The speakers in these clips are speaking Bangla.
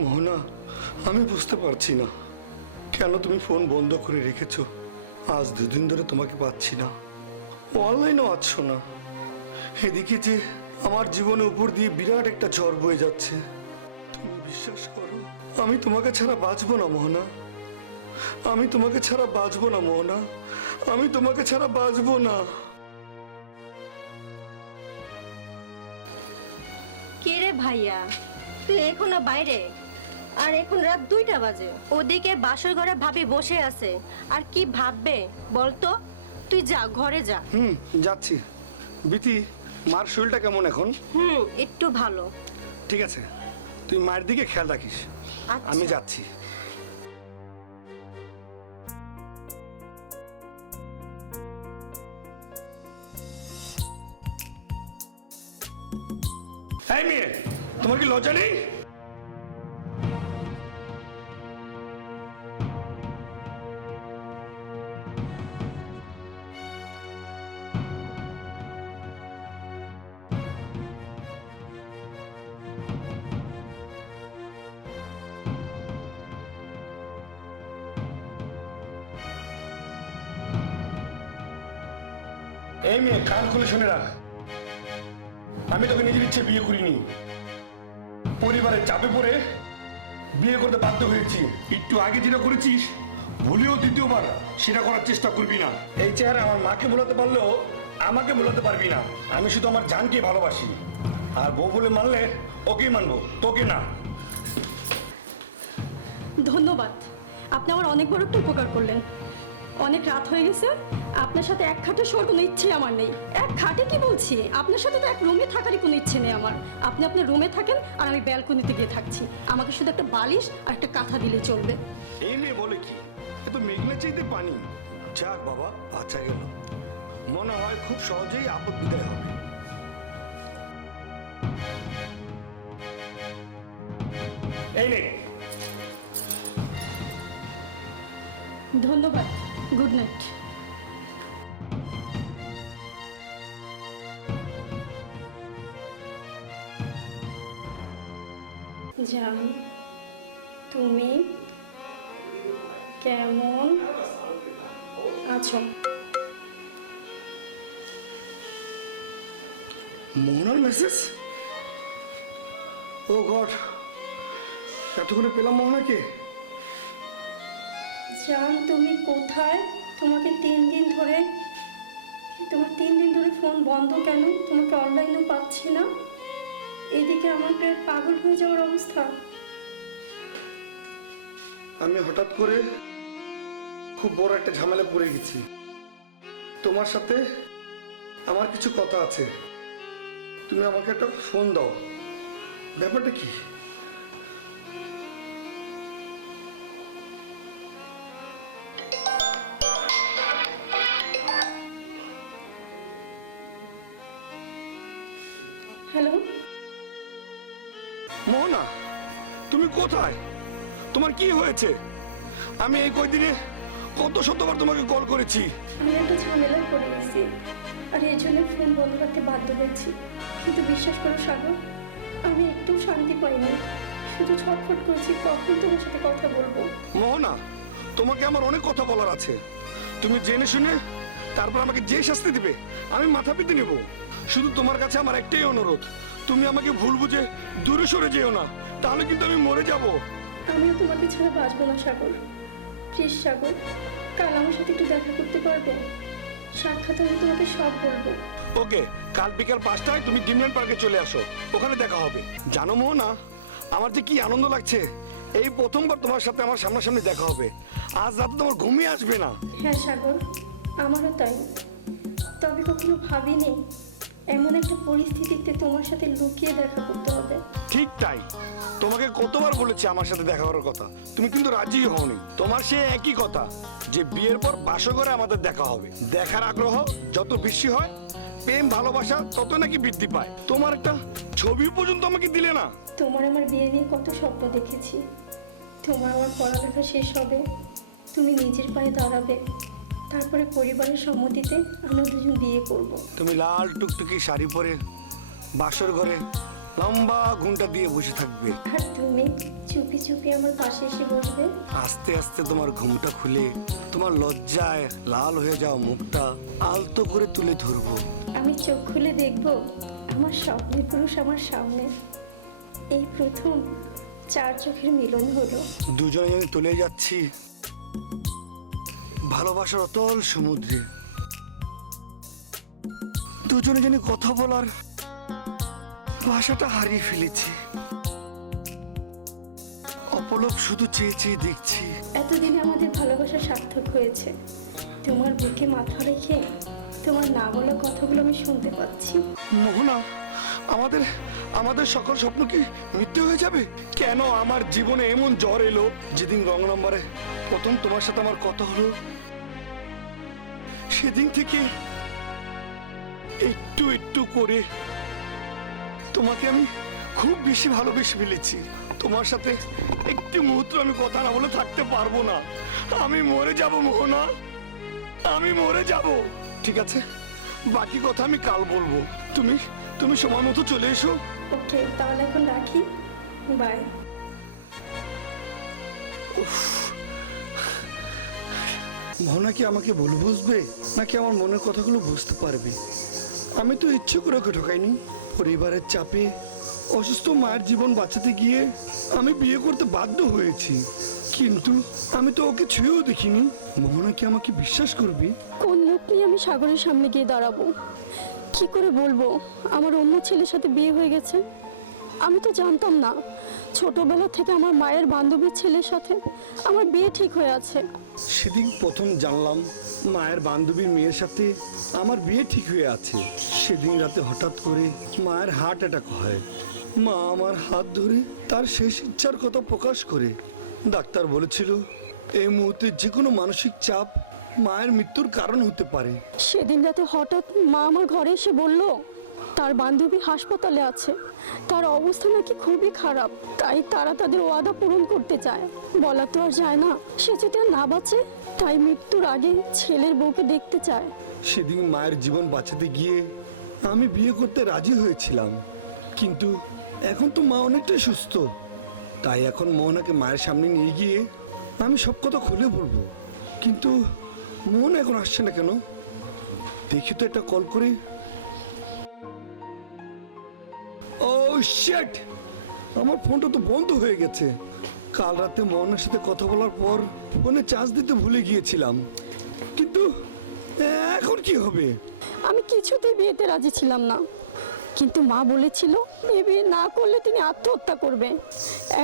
মোহনা, আমি বুঝতে পারছি না। কেন তুমি ফোন বন্ধ করে রেখেছো? আজ দুদিন ধরে তোমাকে পাচ্ছি না। অনলাইনেও আছো না। এদিকে যে আমার জীবনের উপর দিয়ে বিরাট একটা ঝড় বয়ে যাচ্ছে। তুমি বিশ্বাস করো, আমি তোমাকে ছাড়া বাঁচবো না, মোহনা। আমি তোমাকে ছাড়া বাঁচবো না, মোহনা। আমি তোমাকে ছাড়া বাঁচবো না। কে রে ভাইয়া? তুই এখনও বাইরে? আর এখন রাত দুইটা বাজে। ওদিকে বাসর ঘরে ভাবি বসে আছে। আর কি ভাববে বলতো? তুই যা ঘরে যা। হুম যাচ্ছি। বিতি মার শরীরটা কেমন এখন? হুম একটু ভালো। ঠিক আছে। তুই মায়ের দিকে খেয়াল রাখিস। আচ্ছা। আমি যাচ্ছি। এই মেয়ে তোমার কি লজ্জা নেই? এই মেয়ে কান খুলে শুনে রাখ। আমি তোকে নিজের ইচ্ছে বিয়ে করিনি। পরিবারের চাপে পড়ে বিয়ে করতে বাধ্য হয়েছি। একটু আগে যেটা করেছিস, ভুলেও দ্বিতীয়বার সেটা করার চেষ্টা করবি না। এই চেহারা আমার মাকে ভোলাতে পারলেও আমাকে ভোলাতে পারবি না। আমি শুধু আমার জানকে ভালোবাসি। আর বউ বলে মানলে ওকেই মানবো, তোকে না। ধন্যবাদ। আপনি আমার অনেক বড় একটা উপকার করলেন। অনেক রাত হয়ে গেছে। আপনার সাথে এক খাটে শোয়ার কোনো ইচ্ছে আমার নেই। এক খাটে কি বলছি? আপনার সাথে তো এক রুমে থাকারই কোনো ইচ্ছে নেই আমার। আপনি আপনার রুমে থাকেন আর আমি ব্যালকনিতে গিয়ে থাকছি। আমাকে শুধু একটা বালিশ আর একটা কাঁথা দিলে চলবে। এই মেয়ে বলে কি? এ তো মেঘনা চাইতে পানি। যাক বাবা বাচ্চা গেল। মনে হয় খুব সহজেই আপদ বিদায় হবে। এই নে। ধন্যবাদ। গুড নাইট জান তুমি কেমন আছো? মোহনার মেসেজ ও গড এতক্ষণে পেলাম মোহনাকে জান তুমি কোথায়? তোমাকে তিন দিন ধরে, তোমার তিন দিন ধরে ফোন বন্ধ কেন? তোমাকে অনলাইনেও পাচ্ছি না। এদিকে প্রায় পাগল হয়ে যাওয়ার অবস্থা। আমি হঠাৎ করে খুব বড় একটা ঝামেলা পড়ে গেছি। তোমার সাথে আমার কিছু কথা আছে। তুমি আমাকে একটা ফোন দাও। ব্যাপারটা কি? হ্যালো? মোহনা তুমি কোথায়? তোমার কি হয়েছে? আমি এই কয়দিনে কত শতবার তোমাকে কল করেছি। আমি একটা ঝামেলায় পড়ে গেছি আর এই জন্য ফোন বন্ধ রাখতে বাধ্য হচ্ছি কিন্তু বিশ্বাস করো সাগর আমি একটু শান্তি পাইনি। শুধু ছটফট করছি কখন তোমার সাথে কথা বলব? মোহনা তোমাকে আমার অনেক কথা বলার আছে। তুমি জেনে শুনে তারপর আমাকে যে শাস্তি দিবে আমি মাথা পেতে নেব। শুধু তোমার কাছে আমার একটাই অনুরোধ। তুমি আমাকে ভুল বুঝে দূরে সরে যেও না তাহলে কিন্তু আমি মরে যাব। আমিও তোমাকে ছাড়া বাঁচবো না সাগর। প্লিজ সাগর কাল আমার সাথে একটু দেখা করতে পারবে? সাক্ষাৎ আমি তোমাকে সব বলব। ওকে কাল বিকাল পাঁচটায় তুমি ডিমল্যান্ড পার্কে চলে আসো। ওখানে দেখা হবে। জানো মোহনা আমার যে কি আনন্দ লাগছে এই প্রথমবার তোমার সাথে আমার সামনাসামনি দেখা হবে। আজ রাতে তোমার ঘুমিয়ে আসবে না। হ্যাঁ সাগর আমারও তাই। তবে কখনো ভাবিনি এমন একটা পরিস্থিতিতে তোমার সাথে লুকিয়ে দেখা করতে হবে। ঠিক তাই। তোমাকে কতবার বলেছি আমার সাথে দেখা করার কথা। তুমি কিন্তু রাজি হওনি। তোমার সে একই কথা যে বিয়ের পর বাসো করে আমাদের দেখা হবে। দেখার আগ্রহ যত বেশি হয় প্রেম ভালোবাসা তত নাকি বৃদ্ধি পায়। তোমার একটা ছবি পর্যন্ত আমাকে দিলে না। তোমার আমার বিয়ে নিয়ে কত স্বপ্ন দেখেছি। তোমার আমার পড়ালেখা শেষ হবে। তুমি নিজের পায়ে দাঁড়াবে। তারপরে পরিবারের সম্মতিতে আমরা দুজন বিয়ে করব। তুমি লাল টুকটুকি শাড়ি পরে বাসর ঘরে লম্বা ঘুমটা দিয়ে বসে থাকবে। আর তুমি চুপি চুপি আমার পাশে এসে বসবে। আস্তে আস্তে তোমার ঘুমটা খুলে তোমার লজ্জায় লাল হয়ে যাওয়া মুখটা আলতো করে তুলে ধরবো। আমি চোখ খুলে দেখব আমার স্বপ্নের পুরুষ আমার সামনে। এই প্রথম চার চোখের মিলন হলো। দুজনে যেন তলে যাচ্ছি। ভালোবাসার অতল সমুদ্রে। দুজনে যেন কথা বলার ভাষাটা হারিয়ে ফেলেছি। অপলক শুধু চেয়ে চেয়ে দেখছি। এতদিনে আমাদের ভালোবাসা সার্থক হয়েছে। তোমার বুকে মাথা রেখে তোমার না বলা কথাগুলো আমি শুনতে পাচ্ছি। মোহনা আমাদের আমাদের সকল স্বপ্ন কি মিথ্যে হয়ে যাবে? কেন আমার জীবনে এমন জ্বর এলো যেদিন রং নম্বরে প্রথম তোমার সাথে আমার কথা হলো। সেদিন থেকে একটু একটু করে তোমাকে আমি খুব বেশি ভালোবেসে ফেলেছি। তোমার সাথে একটি মুহূর্ত আমি কথা না বলে থাকতে পারব না। আমি মরে যাব মোহনা। আমি মরে যাব। ঠিক আছে? বাকি কথা আমি কাল বলব। তুমি তুমি সময় মতো চলে এসো। ওকে তাহলে এখন রাখি। বাই মোহনা কি আমাকে ভুল বুঝবে? নাকি আমার মনের কথাগুলো বুঝতে পারবে? আমি তো ইচ্ছে করে ওকে ঠকাইনি পরিবারের চাপে অসুস্থ মায়ের জীবন বাঁচাতে গিয়ে আমি বিয়ে করতে বাধ্য হয়েছি। কিন্তু আমি তো ওকে ছুঁয়েও দেখিনি। মোহনা কি আমাকে বিশ্বাস করবে? কোন মুখ নিয়ে আমি সাগরের সামনে গিয়ে দাঁড়াবো? কি করে বলব? আমার অন্য ছেলের সাথে বিয়ে হয়ে গেছে। আমি তো জানতাম না। ছোটবেলা থেকে আমার মায়ের বান্ধবীর ছেলের সাথে আমার বিয়ে ঠিক হয়ে আছে। সেদিন প্রথম জানলাম মায়ের বান্ধবীর মেয়ের সাথে আমার বিয়ে ঠিক হয়ে আছে। সেদিন রাতে হঠাৎ করে মায়ের হার্ট অ্যাটাক হয়। মা আমার হাত ধরে তার শেষ ইচ্ছার কথা প্রকাশ করে। ডাক্তার বলেছিল এই মুহূর্তে যে কোনো মানসিক চাপ মায়ের মৃত্যুর কারণ হতে পারে। সেদিন রাতে হঠাৎ মা আমার ঘরে এসে বলল তার বান্ধবী হাসপাতালে আছে। তার অবস্থা নাকি খুবই খারাপ, তাই তারা তাদের ওয়াদা পূরণ করতে চায়। বলা তো আর যায় না, সে যদি না বাঁচে, তাই মৃত্যুর আগে ছেলের বউকে দেখতে চায়। সেদিন মায়ের জীবন বাঁচাতে গিয়ে আমি বিয়ে করতে রাজি হয়েছিলাম, কিন্তু এখন তো মা অনেকটাই সুস্থ। তাই এখন মোহনাকে মায়ের সামনে নিয়ে গিয়ে আমি সব কথা খুলে বলব। কিন্তু মোহন এখন আসছে না কেন? দেখি তো একটা কল করে শেট আমার ফোনটা তো বন্ধ হয়ে গেছে। কাল রাতে মোহনের সাথে কথা বলার পর ফোনে চার্জ দিতে ভুলে গিয়েছিলাম। কিন্তু এখন কি হবে? আমি কিছুতেই বিয়েতে রাজি ছিলাম না। কিন্তু মা বলেছিল এ বিয়ে না করলে তিনি আত্মহত্যা করবে।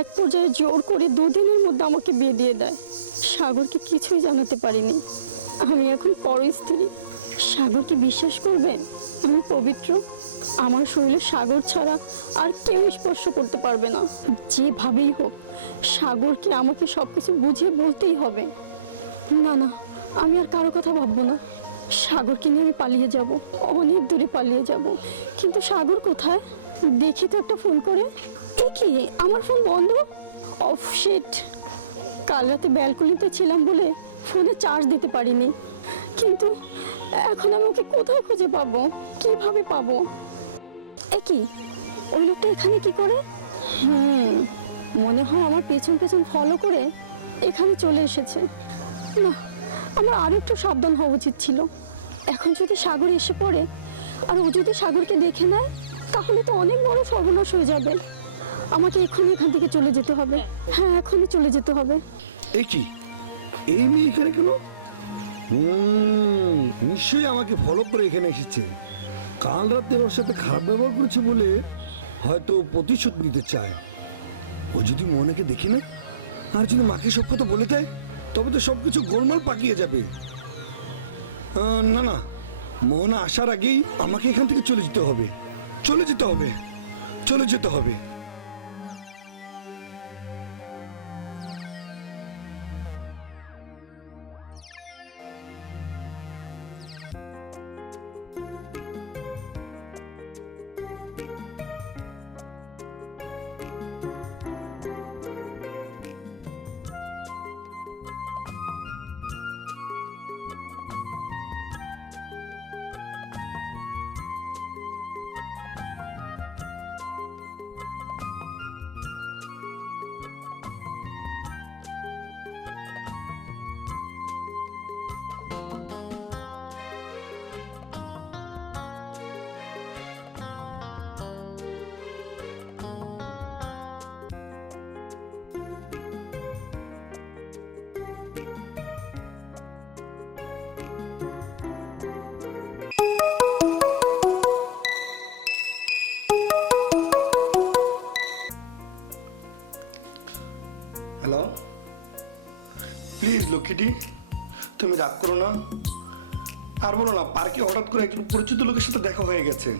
এক পর্যায়ে জোর করে দুদিনের মধ্যে আমাকে বিয়ে দিয়ে দেয়। সাগরকে কিছুই জানাতে পারিনি। আমি এখন পর স্ত্রী। সাগরকে বিশ্বাস করবেন? আমি পবিত্র। আমার শরীরে সাগর ছাড়া আর কেউ স্পর্শ করতে পারবে না। যেভাবেই হোক, সাগরকে আমাকে সব কিছু বুঝিয়ে বলতেই হবে। না না, আমি আর কারও কথা ভাববো না। সাগরকে নিয়ে আমি পালিয়ে যাব, অনেক দূরে পালিয়ে যাব। কিন্তু সাগর কোথায়? দেখি তো একটা ফোন করে। কি? আমার ফোন বন্ধ? অফ শিট কাল রাতে ব্যালকনিতে ছিলাম বলে ফোনে চার্জ দিতে পারিনি। কিন্তু এখন আমি ওকে কোথায় খুঁজে পাবো? কীভাবে পাবো? এ কি? ওই লোকটা এখানে কি করে? হুম, মনে হয় আমার পেছন পেছন ফলো করে এখানে চলে এসেছে। না, আমার আরও একটু সাবধান হওয়া উচিত ছিল। এখন যদি সাগর এসে পড়ে, আর ও যদি সাগরকে দেখে নেয়, তাহলে তো অনেক বড় সর্বনাশ হয়ে যাবে। আমাকে এখনই এখান থেকে চলে যেতে হবে। হ্যাঁ এখনই চলে যেতে হবে। এই কি? এই মেয়ে এখানে কেন? নিশ্চয়ই আমাকে ফলো করে এখানে এসেছে। কাল রাতে ওর সাথে খারাপ ব্যবহার করেছে বলে হয়তো প্রতিশোধ নিতে চায়। ও যদি মোহনাকে দেখে না, আর যদি মাকে সব কথা বলে দেয়, তবে তো সবকিছু গোলমাল পাকিয়ে যাবে। না না, মোহনা আসার আগেই আমাকে এখান থেকে চলে যেতে হবে। চলে যেতে হবে। চলে যেতে হবে। লক্ষ্মীটি তুমি রাগ করো না। আর বলো না পার্কে হঠাৎ করে একজন পরিচিত লোকের সাথে দেখা হয়ে গেছে।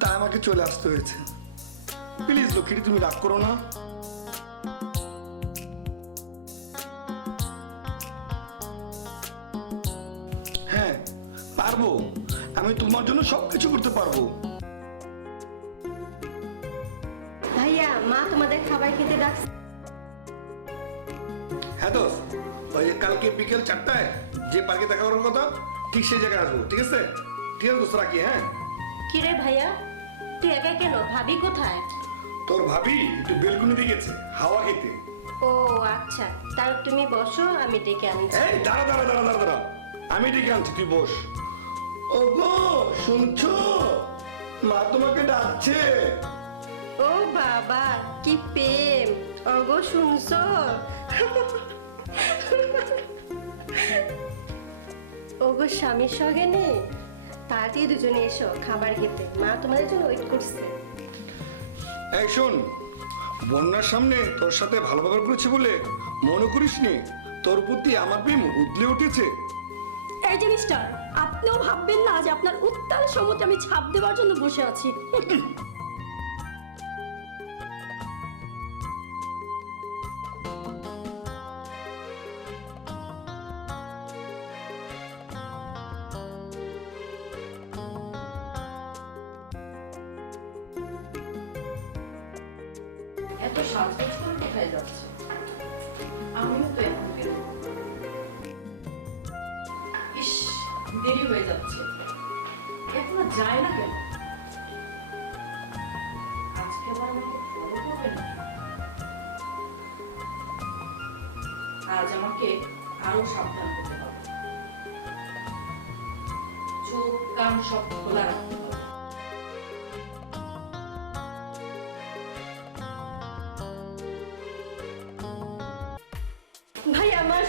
তাই আমাকে চলে আসতে হয়েছে। প্লিজ লক্ষ্মীটি তুমি রাগ করো না। হ্যাঁ পারব। আমি তোমার জন্য সবকিছু করতে পারব। ভাইয়া মা তোমাদের খাবার খেতে ডাকছে। হ্যাঁ দোস্ত। ওই যে কালকে বিকেল চারটায় যে পার্কে দেখা করার কথা ঠিক সেই জায়গায় আসব ঠিক আছে? ঠিক আছে দোস্ত রাখি হ্যাঁ? কিরে ভাইয়া তুই একা কেন ভাবি কোথায়? তোর ভাবি একটু বেলকুনিতে গেছে হাওয়া খেতে। ও আচ্ছা। তার তুমি বসো আমি ডেকে আনছি। এই দাঁড়া দাঁড়া দাঁড়া দাঁড়া দাঁড়া। আমি ডেকে আনছি তুই বস। ও গো শুনছো? মা তোমাকে ডাকছে। ও বাবা কি প্রেম। অগো শুনছো? ওগো স্বামীর সঙ্গে নে তাড়াতাড়ি দুজনে এসো খাবার খেতে। মা তোমাদের জন্য ওয়েট করছে। এই শোন বন্যার সামনে তোর সাথে ভালো ব্যবহার করেছি বলে মনে করিস নি তোর প্রতি আমার প্রেম উতলে উঠেছে। এই যে মিস্টার আপনিও ভাববেন না যে আপনার উত্তাল সমুদ্রে আমি ছাপ দেওয়ার জন্য বসে আছি। এত সাজগোজ করে কোথায় যাচ্ছে? আমিও তো ইস, দেরি হয়ে যাচ্ছে। এখনও যায় না কেন? আজকে আজ আমাকে আরও সাবধান হতে হবে। চোখ, কান সব খোলা রাখতে হবে।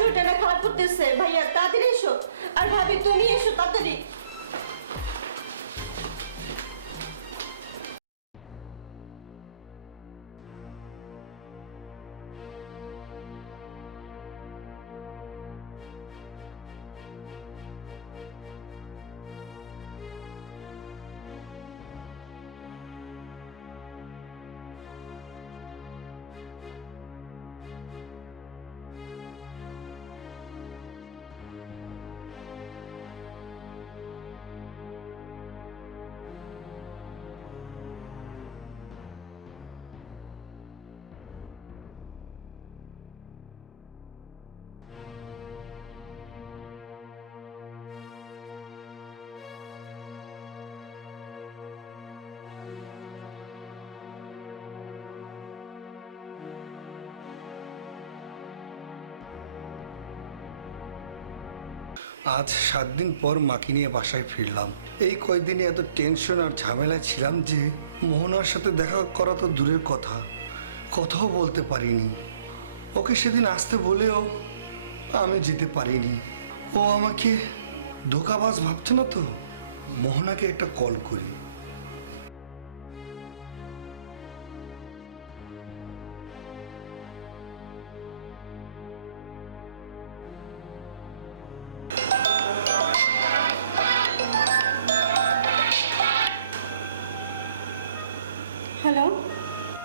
ভাইয়া না খারাপ করতেছে। ভাইয়া তাড়াতাড়ি এসো। আর ভাবি তুমি এসো তাড়াতাড়ি। আজ সাত দিন পর মাকে নিয়ে বাসায় ফিরলাম। এই কয়দিনে এত টেনশন আর ঝামেলায় ছিলাম যে মোহনার সাথে দেখা করা তো দূরের কথা, কথাও বলতে পারিনি। ওকে সেদিন আসতে বলেও আমি যেতে পারিনি। ও আমাকে ধোকাবাজ ভাবছে না তো? মোহনাকে একটা কল করি।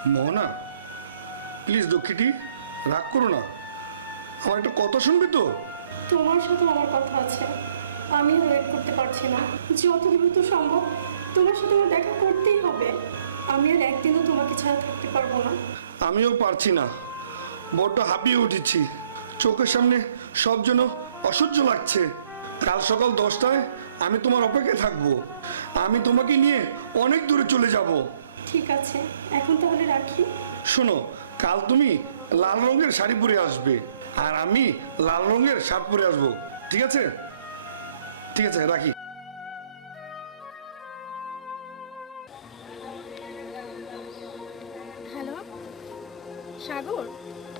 মোহনা প্লিজ দুঃখিটি রাগ করো না। আমার একটা কথা শুনবি তো? তোমার সাথে আমার কথা আছে। আমি ওয়েট করতে পারছি না। যত দ্রুত সম্ভব তোমার সাথে আমার দেখা করতেই হবে। আমি আর একদিনও তোমাকে ছাড়া থাকতে পারব না। আমিও পারছি না। বড্ড হাঁপিয়ে উঠেছি। চোখের সামনে সব যেন অসহ্য লাগছে। কাল সকাল দশটায় আমি তোমার অপেক্ষায় থাকব। আমি তোমাকে নিয়ে অনেক দূরে চলে যাব। ঠিক আছে এখন তাহলে রাখি। শোনো কাল তুমি লাল রঙের শাড়ি পরে আসবে আর আমি লাল রঙের শার্ট পরে আসব ঠিক আছে? ঠিক আছে রাখি। হ্যালো সাগর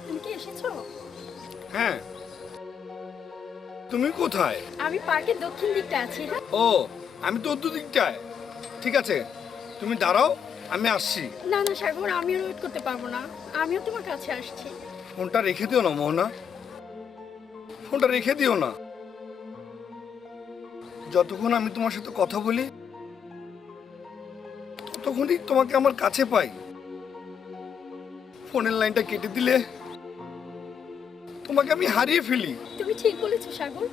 তুমি কি এসেছ? হ্যাঁ। তুমি কোথায়? আমি পার্কের দক্ষিণ দিকটা আছি হ্যাঁ। ও আমি তো উত্তর দিকটায়। ঠিক আছে তুমি দাঁড়াও। আমি আসছি। না না সাগর আমিও ওয়েট করতে পারব না। আমিও তোমার কাছে আসছি। ফোনটা রেখে দিও না মোহনা। ফোনটা রেখে দিও না। যতক্ষণ আমি তোমার সাথে কথা বলি ততক্ষণই তোমাকে আমার কাছে পাই। ফোনের লাইনটা কেটে দিলে তোমাকে আমি হারিয়ে ফেলি। তুমি ঠিক বলেছ সাগর।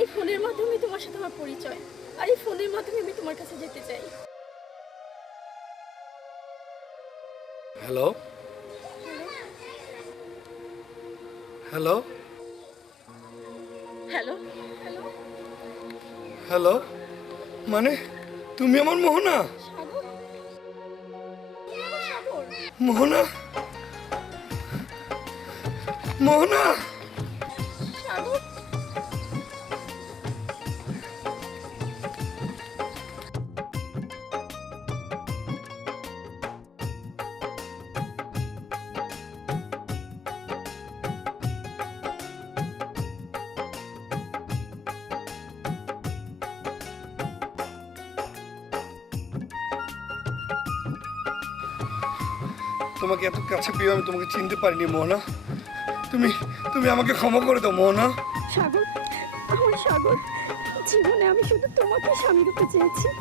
এই ফোনের মাধ্যমে তোমার সাথে আমার পরিচয়। আর এই ফোনের মাধ্যমে আমি তোমার কাছে যেতে চাই। হ্যালো হ্যালো হ্যালো হ্যালো মানে তুমি আমার মোহনা? মোহনা? মোহনা? তোমাকে এত কাছে পেয়ে আমি তোমাকে চিনতে পারিনি, মোহনা। তুমি তুমি আমাকে ক্ষমা করে দাও, মোহনা। সাগর সাগর, জীবনে আমি শুধু তোমাকে স্বামী রূপে চেয়েছি।